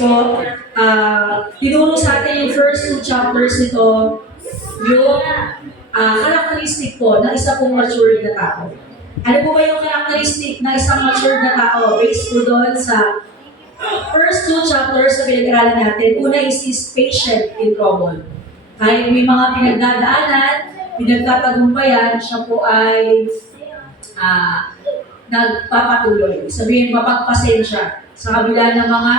po, tinuro sa atin yung first two chapters nito, yung characteristic po ng isa pong matured na tao. Ano po ba yung characteristic ng isang matured na tao? Based po doon sa first two chapters na pinag-aralan natin. Una is patient in trouble. Kahit may mga pinagdadaanan, pinagtatagumpayan, siya po ay nagpapatuloy. Sabihin, mapagpasensya sa kabila ng mga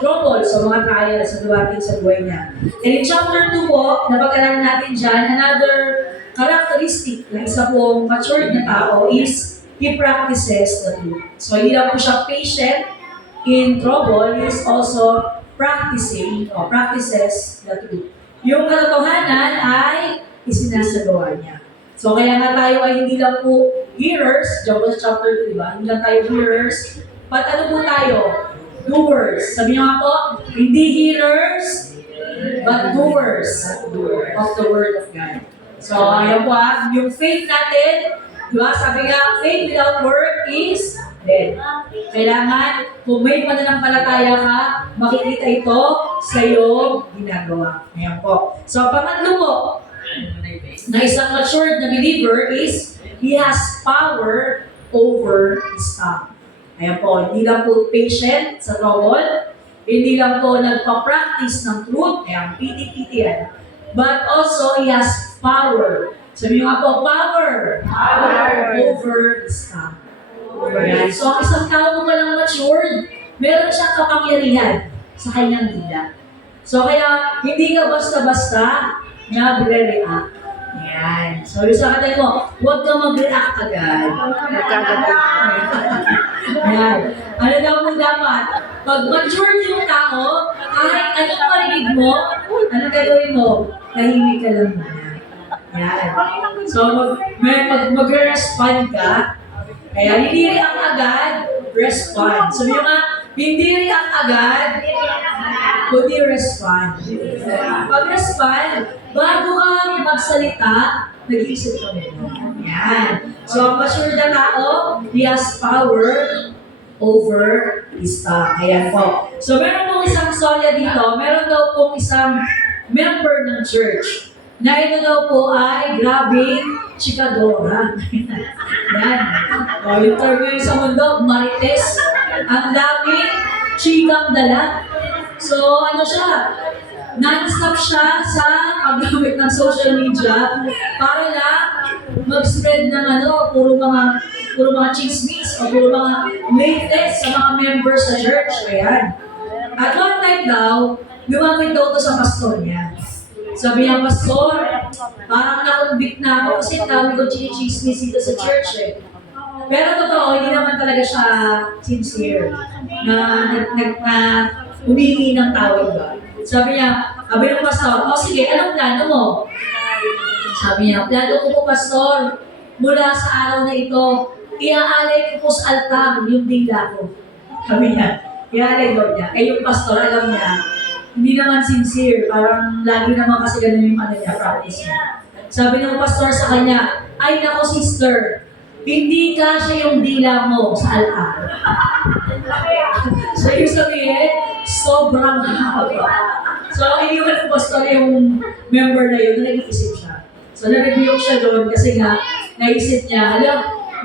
trouble, sa mga trials sa dumating sa buhay niya. And in chapter 2 po, napag-aralan natin dyan, another characteristic ng isa pong matured na tao is he practices the truth. So, hindi lang po siya patient in trouble, he is also practices the truth. Yung katotohanan ay isinasagawa niya. So, kaya nga tayo ay hindi lang po hearers, Joel chapter 2, di ba? Hindi lang tayo hearers, but ano po tayo? Doers. Sabi niyo nga po, hindi hearers, but doers of the Word of God. So, ayan po yung faith natin, di ba? Sabi nga, faith without work is dead. Kailangan, kung may pananampalataya ka, makikita ito sa iyong ginagawa. Ayan po. So, pangatlo po, na isang matured na believer is he has power over his tongue. Ayan po, hindi lang po patient sa trouble, hindi lang po nagpa-practice ng truth, ayan, piti-piti yan. But also, he has power. Sabi nga po, power over his tongue. Ayan. So, ang isang tao mo palang matured, meron siyang kapangyarihan sa kanyang dila. So, kaya, hindi ka basta-basta nagre-react. Ayan. So, yung sa katay mo, huwag ka mag-react agad. Ayan. Ano daw mo dapat? Pag matured yung tao, kahit anong marinig mo, anong gagawin mo? Tahimik ka lang muna. Ayan. So, mag-respond ka. Kaya, hindi react agad, respond. Sabi nyo nga, hindi react agad, kundi respond. Pag-respond, bago ka magsalita, nag-iisip ka muna. Yan. So, ang mature na tao, he has power over his tongue. Ayan po. So, meron pong isang storya dito. Meron daw pong isang member ng church na ito daw po ay grabing chikadora. Yan. O, yung term yun sa mundo, marites. Ang daming chikang dala. So, ano siya? Non-stop siya sa paggamit ng social media para lang mag-spread ng puro mga chismis o puro mga latest sa mga members sa church. Ayan. At one time daw, lumapit daw ito sa pastor niya. Sabi niya, pastor, parang na-convict na ako kasi dami ko chismis dito sa church eh. Pero totoo, hindi naman talaga siya sincere na humingi ng tawad ba. Sabi ng pastor, sige, anong plano mo? Sabi niya, plano ko po, pastor, mula sa araw na ito, iaalay ko po sa altar yung dila ko. Sabi niya, iaalay ko niya. Yung pastor, alam niya, hindi naman sincere, parang lagi naman kasi ganun yung practice niya. Sabi ng pastor sa kanya, ay nako sister, hindi kasya yung dila mo sa altar. So yung sabihin, sobrang haba. So iniwan ng pastor yung member na yun, nag-iisip siya. So na-rebuke siya doon kasi nga, naisip niya,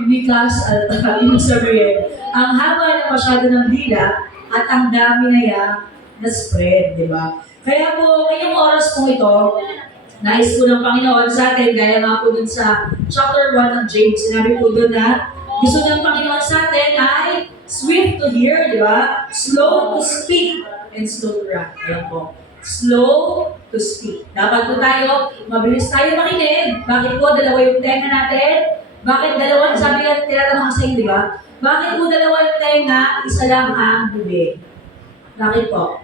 hindi kasya sa altar. Yung sabihin, ang haba na masyado ng dila at ang dami na yan, na-spread, di ba? Kaya po, ngayong oras po ito, nais po ng Panginoon sa atin, gaya nga po dun sa chapter 1 ng James, sinabi po dun na gusto ng Panginoon sa atin ay swift to hear, di ba? Slow to speak, and slow to wrath. Ayan po. Slow to speak. Dapat po tayo, mabilis tayo makinig. Bakit po dalawa yung tenga natin? Bakit dalawa? Sabi nga, tinatanong sa inyo, di ba? Bakit po dalawa yung tenga, isa lang ang bibig? Bakit po?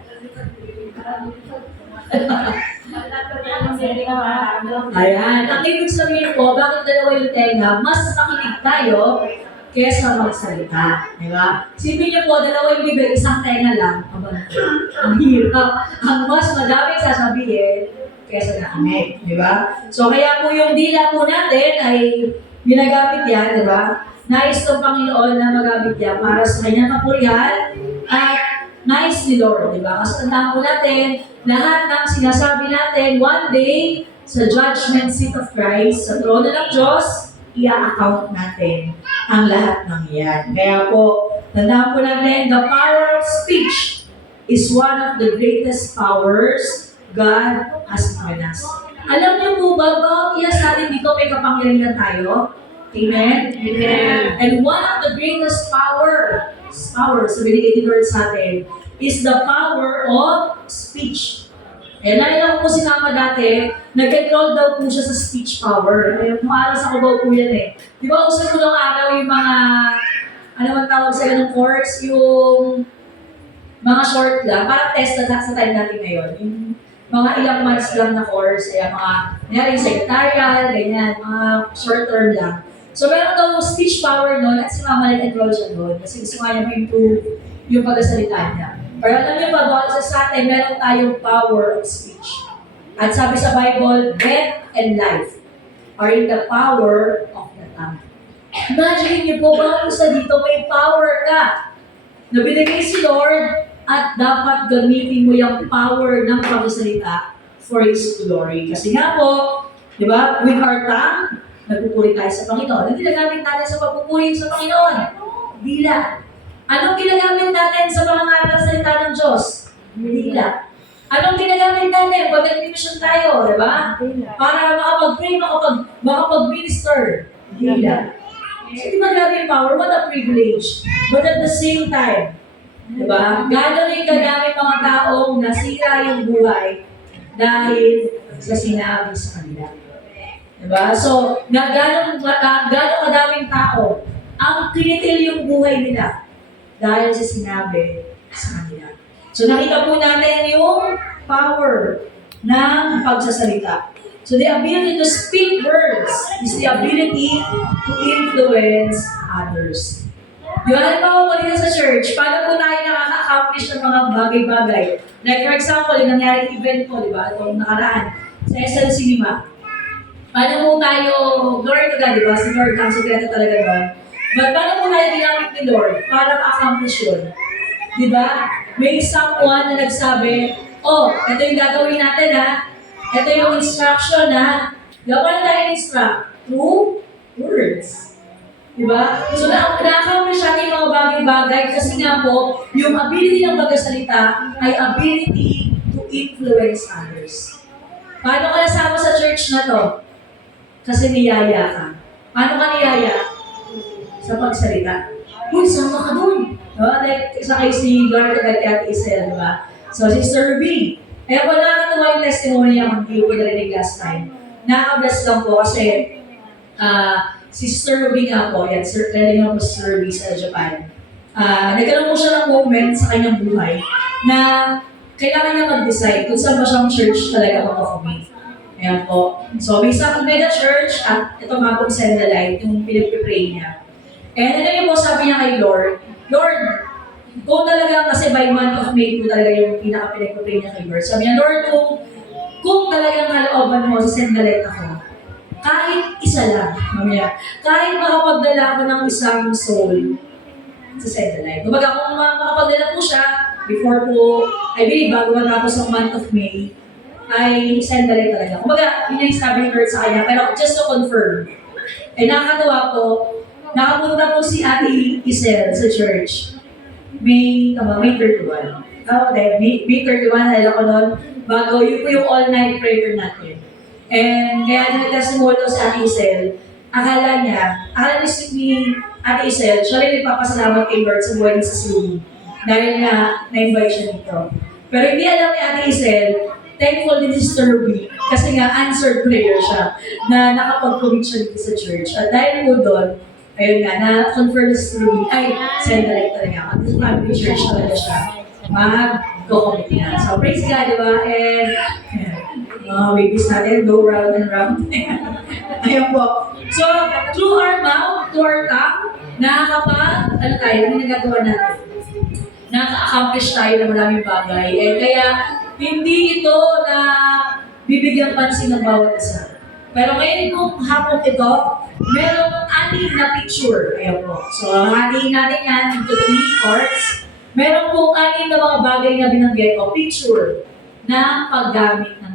Ayan. Ang ibig sabihin po, bakit dalawa yung tenga? Mas makinig tayo kesa magsalita. Diba? Sipin niyo po, dalawa yung bibig, isang tenga lang. Ang hirap. Ang mas madaming sasabihin kesa nakinig. Diba? So, kaya po yung dila po natin ay ginagamit yan, diba? Nais ng Panginoon na magamit yan para sa kanyang kapurihan at nais ni Lord, di ba? Kasi tandaan po natin, lahat ng sinasabi natin, one day, sa judgment seat of Christ, sa trono ng Diyos, i-account natin ang lahat ng yan. Kaya po, tandaan po natin, the power of speech is one of the greatest powers God has given us. Alam niyo po ba, bawat isa natin dito may kapangyarihan tayo? Amen? Amen. And one of the greatest powers na binigay ni Lord sa atin is the power of speech. Eh, naalala ko po si Mama dati, nag-enroll daw po siya sa speech power. Eh, maalas ako daw po yan eh. Di ba, uso ko nung araw yung mga, ano man tawag sa ganung course, yung mga short lang, parang test na sa time natin ngayon. Yung mga ilang months lang na course, kaya mga, nangyari secretarial, ganyan, mga short term lang. So, meron daw speech power doon at si Mama nag-enroll siya doon kasi gusto nga niya ma-improve yung pagkasalita niya. Pero alam niyo ba, bawal sa atin, meron tayong power of speech. At sabi sa Bible, death and life are in the power of the tongue. Imagine niyo po, bawal isa dito, may power ka na binigay si Lord at dapat gamitin mo yung power ng pagkasalita for His glory. Kasi nga po, di ba, with our tongue, nagpupuri tayo sa Panginoon. Ano ginagamit natin sa pagpupuri sa Panginoon? Dila. Anong ginagamit natin sa pangangaral ng salita ng Diyos? Dila. Anong ginagamit natin pag nag-mission tayo, di ba? Para makapag-pray, makapag-minister. Dila. So, di ba grabe yung power? What a privilege. But at the same time, di ba? Gano'n yung kadaming mga taong nasira yung buhay dahil sa sinabi sa kanila. Diba? So, gano'ng kadaming tao ang kinitil yung buhay nila dahil sa sinabi sa kanila. So, nakita po natin yung power ng pagsasalita. So, the ability to speak words is the ability to influence others. Yung halimbawa po dito sa church, paano po tayo nakaka-accomplish ng mga bagay-bagay? Like for example, yung nangyari event po, di ba? Itong nakaraan sa SL Cinema. Paano po tayo, glory to God, di ba? Si Lord ang sekreto talaga doon. But paano po tayo ginamit ni Lord para ma-accomplish yun? Di ba? May someone na nagsabi, oh, ito yung gagawin natin ha. Ito yung instruction ha. Gawin tayo instruct through words. Di ba? So na-accomplish natin yung mga bagay-bagay kasi nga po, yung ability ng pagkasalita ay ability to influence others. Paano ka nasama sa church na to? Kasi niyaya ka. Paano ka niyaya? Sa pagsalita. Uy, sama ka dun. Like, isa kay si Lord at Ate Isel, di ba? So, Sister Ruby. Kaya po nakakatawa yung testimony niya kung hindi ko narinig last time. Nakaka-bless lang po kasi si Sister Ruby nga po, yan, training ako po si Sister Ruby sa Japan. Nagkaroon po siya ng moment sa kanyang buhay na kailangan niya mag-decide kung saan ba siyang church talaga mag-commit. Ayan po. So, may isang mega church at ito nga po Send the Light, yung pinag-pray niya. And ano yun po, sabi niya kay Lord, Lord, kung talaga, kasi by month of May po talaga yung pinaka-pinag-pray niya kay Lord. Sabi niya, Lord, kung talagang kalooban mo sa Send the Light ako, kahit isa lang, mamaya, kahit makapagdala ako ng isang soul sa Send the Light. Kumbaga, kung makapagdala po siya, before po, I believe, bago matapos ang month of May, ay Send the Light talaga. Kumbaga, yun yung sabi ni Lord sa kanya. Pero just to confirm, nakakatawa po, nakapunta po si Ate Isel sa church. May 31. May 31, dahil ako noon, bago, yun po yung all-night prayer natin. And kaya nag-testimony si Ate Isel, akala ni Ate Isel, siya rin nagpapasalamat kay Lord sa buhay ni Sis Ruby. Dahil nga, na-invite siya dito. Pero hindi alam ni Ate Isel, thankful din si Sister Ruby kasi nga answered prayer siya na nakapag-commit siya dito sa church. At dahil po doon, ayun nga, na-confirm si Sister Ruby, ay, Send the Light talaga. At this family church talaga siya. Mag-commit niya. So, praise God, di ba? And, mga babies natin, go round and round. Ayun po. So, through our mouth, to our tongue, ano tayo, ano nagagawa natin? Nakaka-accomplish tayo ng maraming bagay. And kaya, hindi ito na bibigyan pansin ng bawat isa. Pero ngayon kung hapon ito, merong anim na picture. Ayan po. So, hatiin natin yan into 3 parts. Meron pong anim na mga bagay na binanggit o picture ng paggamit ng